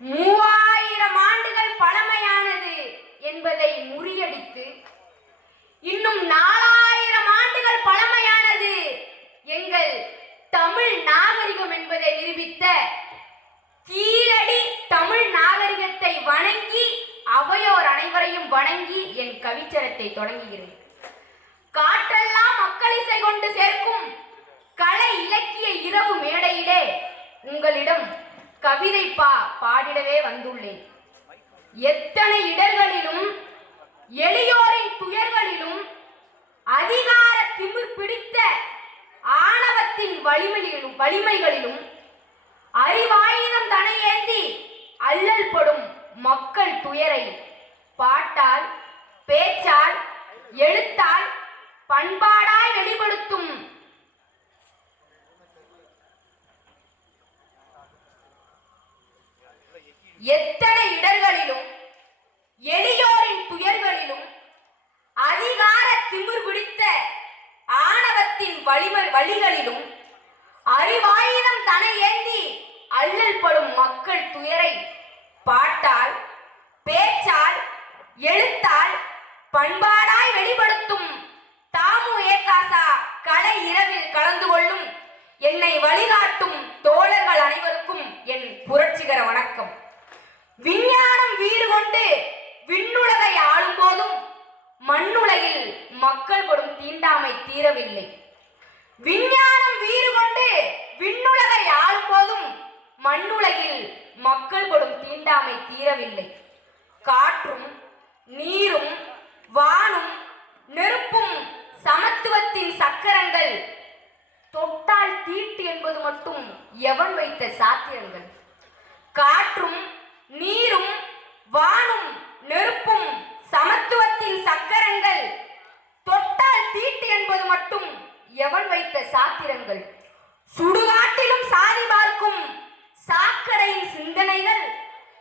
3000 ஆண்டுகள் பழமையானது என்பதை முறியடித்து இன்னும் 4000 ஆண்டுகள் பழமையானது எங்கள் தமிழ் நாகரிகம் என்பதை நிரூபித்த கீழடி தமிழ் நாகரிகத்தை வணங்கி அவையோர் அனைவரையும் வணங்கி என் கவிச்சரத்தை தொடங்குகிறேன். காற்றெல்லாம் மக்களிசை கொண்டு சேர்க்கும் கலை இலக்கிய இரவு மேடையிலே உங்களிடம் கவிதை பாடிடவே வந்துள்ளேன். எத்தனை இடர்களிலும் எளியோரின் துயர்களிலும் அதிகார திமிர் பிடித்த ஆணவத்தின் வலிமைகளிலும் அறிவாயுதம் தனையேந்தி அல்லல் படும் மக்கள் துயரை பாட்டால் பேச்சால் எழுத்தால் பண்பாடாய் வெளிப்படுத்தும் எத்தனை இடர்களிலும் எளியோரின் துயர்களிலும் அதிகார திமிர் பிடித்த ஆணவத்தின் வழிகளிலும் அறிவாயுதம் தனையேந்தி அல்லல் படும் மக்கள் துயரை பாட்டால் பேச்சால் எழுத்தால் பண்பாடாய் வெளிப்படுத்தும் தாமு ஏகாசா கலை இரவில் கலந்து கொள்ளும் என்னை வழிகாட்டும் தோழர்கள் அனைவருக்கும் என் புரட்சிகர வணக்கம். விஞ்ஞானம் வீறு கொண்டு விண்ணுலகை ஆளும் போதும் மண்ணுலகில் மக்கள் படும் தீண்டாமை தீரவில்லை. விஞ்ஞானம் வீறு கொண்டு விண்ணுலகை ஆளும் போதும் மண்ணுலகில் மக்கள் படும் தீண்டாமை தீரவில்லை. காற்றும் நீரும் வானும் நெருப்பும் சமத்துவத்தின் சக்கரங்கள் தொட்டால் தீட்டு என்பது மட்டும் எவன் வைத்த சாத்திரங்கள். காற்றும் நீரும் வானும் நெருப்பும் சமத்துவத்தின் சக்கரங்கள் தொட்டால் தீட்டு என்பது மட்டும் எவன் வைத்த சாத்திரங்கள். சுடுகாட்டிலும் சாதி பார்க்கும் சாக்கடையின் சிந்தனைகள்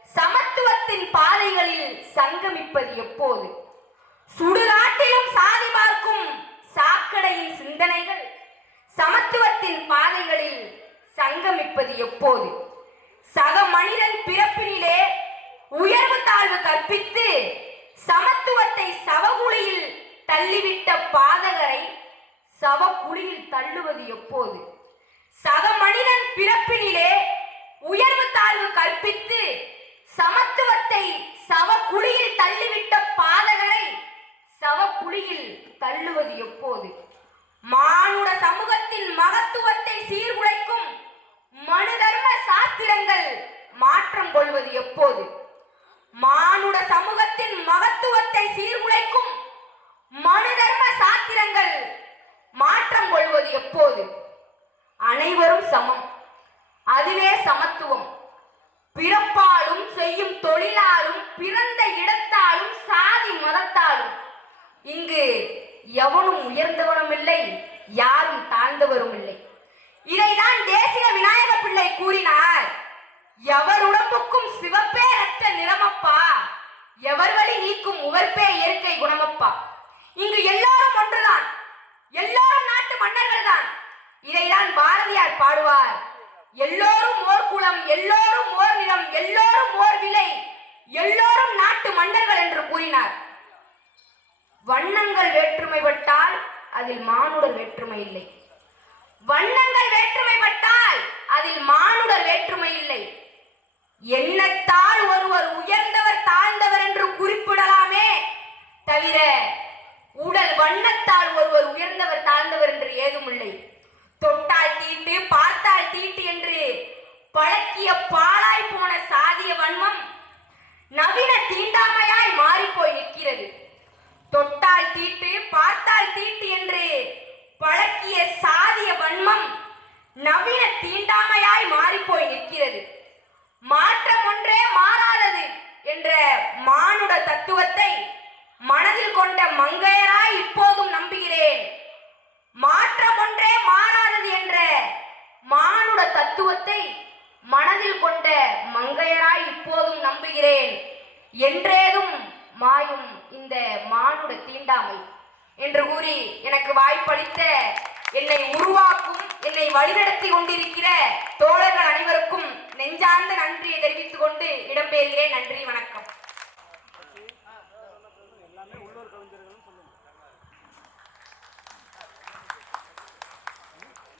சமத்துவத்தின் பாதைகளில் சங்கமிப்பது எப்போது? சுடுகாட்டிலும் சாதி பார்க்கும் சாக்கடையின் சிந்தனைகள் சமத்துவத்தின் பாதைகளில் சங்கமிப்பது எப்போது? சக மனிதன் பிறப்பினிலே உயர்வு தாழ்வு கற்பித்து சமத்துவத்தை சவகுழியில் தள்ளிவிட்ட பாதகரை சவகுழியில் தள்ளுவது எப்போது? சக மனிதன் பிறப்பினிலே உயர்வு தாழ்வு கற்பித்து சமத்துவத்தை சவகுழியில் தள்ளிவிட்ட பாதகரை சவகுழியில் தள்ளுவது எப்போது? மானுட சமூகத்தின் மகத்துவத்தை சீர்குலைக்கும் மனு தர்ம சாஸ்திரங்கள் மாற்றம் கொள்வது எப்போது? மானுட சமூகத்தின் மகத்துவத்தை சீர்குலைக்கும் மனு தர்ம சாஸ்திரங்கள் மாற்றம் கொள்வது எப்போது? அனைவரும் சமம், அதுவே சமத்துவம். பிறப்பாலும் செய்யும் தொழிலாலும் பிறந்த இடத்தாலும் சாதி மதத்தாலும் இங்கு எவனும் உயர்ந்தவனும் இல்லை, யாரும் தாழ்ந்தவரும் இல்லை. இதைதான் தேசிக விநாயக பிள்ளை கூறினார். எவர் உடம்புக்கும் சிவப்பே ரத்த நிறமப்பா, எவர் வழி நீக்கும் உவர்ப்பே இயற்கை குணமப்பா. இங்கு எல்லோரும் ஒன்றுதான், எல்லோரும் நாட்டு மன்னர்கள் தான். இதைதான் பாரதியார் பாடுவார். எல்லோரும் ஓர் குலம், எல்லோரும் ஓர் நிறம், எல்லோரும் ஓர் விலை, எல்லோரும் நாட்டு மன்னர்கள் என்று கூறினார். வண்ணங்கள் வேற்றுமைப்பட்டால் அதில் மானுடர் வேற்றுமை இல்லை. வண்ணங்கள் வேற்றுமைப்பட்டால் அதில் மானுடர் வேற்றுமை இல்லை. எண்ணத்தால் ஒருவர் உயர்ந்தவர் தாழ்ந்தவர் என்று குறிப்பிடலாமே தவிர உடல் வண்ணத்தால் ஒருவர் உயர்ந்தவர் தாழ்ந்தவர் என்று ஏதுமில்லை. தொட்டால் தீட்டு பார்த்தால் தீட்டு என்று பழக்கிய பாழாய் போன சாதிய வன்மம் நவீன தீண்டாமையாய் மாறிப்போய் நிற்கிறது. தொட்டால் தீட்டு பார்த்தால் தீட்டு என்று பழக்கிய சாதிய வன்மம் நவீன தீண்டாமையாய் மாறிப்போய் நிற்கிறது. மாற்றம் ஒன்றே மாறாதது என்ற மானுட தத்துவத்தை மனதில் கொண்ட மங்கையராய் இப்போதும் நம்புகிறேன். மாற்றம் ஒன்றே மாறாதது என்ற மானுட தத்துவத்தை மனதில் கொண்ட மங்கையராய் இப்போதும் நம்புகிறேன். என்றேதும் மாயும் இந்த மானுட தீண்டாமை என்று கூறி எனக்கு வாய்ப்பளித்த என்னை உருவாக்கும் என்னை வழிநடத்தி கொண்டிருக்கிற தோழர்கள் அனைவருக்கும் நெஞ்சார்ந்த நன்றியை தெரிவித்துக் கொண்டு இடம்பெறுகிறேன். நன்றி, வணக்கம்.